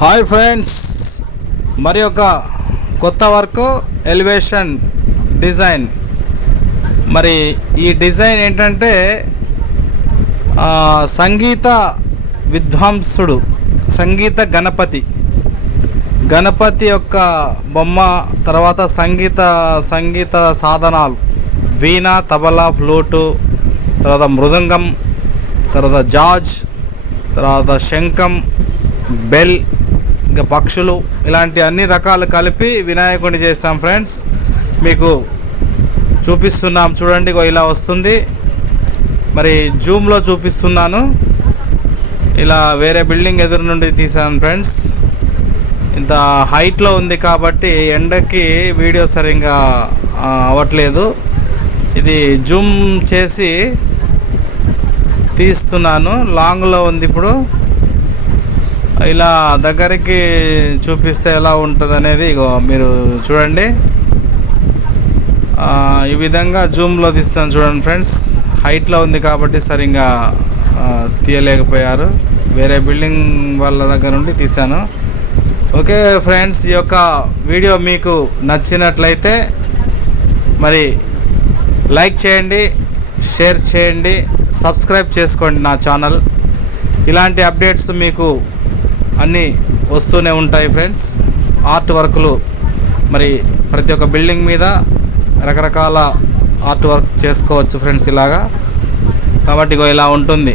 Hi friends, మరి ఒక కొత్త వర్క్ ఎలివేషన్ డిజైన్. మరి ఈ డిజైన్ ఏంటంటే సంగీత విద్వాంసుడు, సంగీత గణపతి యొక్క బొమ్మ, తర్వాత సంగీత సాధనాలు, వీణ, తబలా, ఫ్లూటు, తర్వాత మృదంగం, తర్వాత జాజ్, తర్వాత శంఖం, బెల్, ఇంకా పక్షులు, ఇలాంటి అన్ని రకాలు కలిపి వినాయకుడిని చేస్తాం ఫ్రెండ్స్. మీకు చూపిస్తున్నాం చూడండి, ఇలా వస్తుంది. మరి జూమ్లో చూపిస్తున్నాను. ఇలా వేరే బిల్డింగ్ ఎదురు నుండి తీసాను ఫ్రెండ్స్. ఇంత హైట్లో ఉంది కాబట్టి ఎండకి వీడియో సరిగ్గా అవ్వట్లేదు. ఇది జూమ్ చేసి తీస్తున్నాను, లాంగ్లో ఉంది. ఇప్పుడు ఇలా దగ్గరికి చూపిస్తే ఎలా ఉంటుంది అనేది మీరు చూడండి. ఈ విధంగా జూమ్లో తీస్తాను చూడండి ఫ్రెండ్స్. హైట్లో ఉంది కాబట్టి సరిగ్గా తీయలేకపోయారు. వేరే బిల్డింగ్ వాళ్ళ దగ్గర నుండి తీశాను. ఓకే ఫ్రెండ్స్, ఈ యొక్క వీడియో మీకు నచ్చినట్లయితే మరి లైక్ చేయండి, షేర్ చేయండి, సబ్స్క్రైబ్ చేసుకోండి నా ఛానల్. ఇలాంటి అప్డేట్స్ మీకు అన్నీ వస్తూనే ఉంటాయి ఫ్రెండ్స్. ఆర్ట్ వర్క్లు, మరి ప్రతి ఒక్క బిల్డింగ్ మీద రకరకాల ఆర్ట్ వర్క్స్ చేసుకోవచ్చు ఫ్రెండ్స్ ఇలాగా. కాబట్టి ఇలా ఉంటుంది.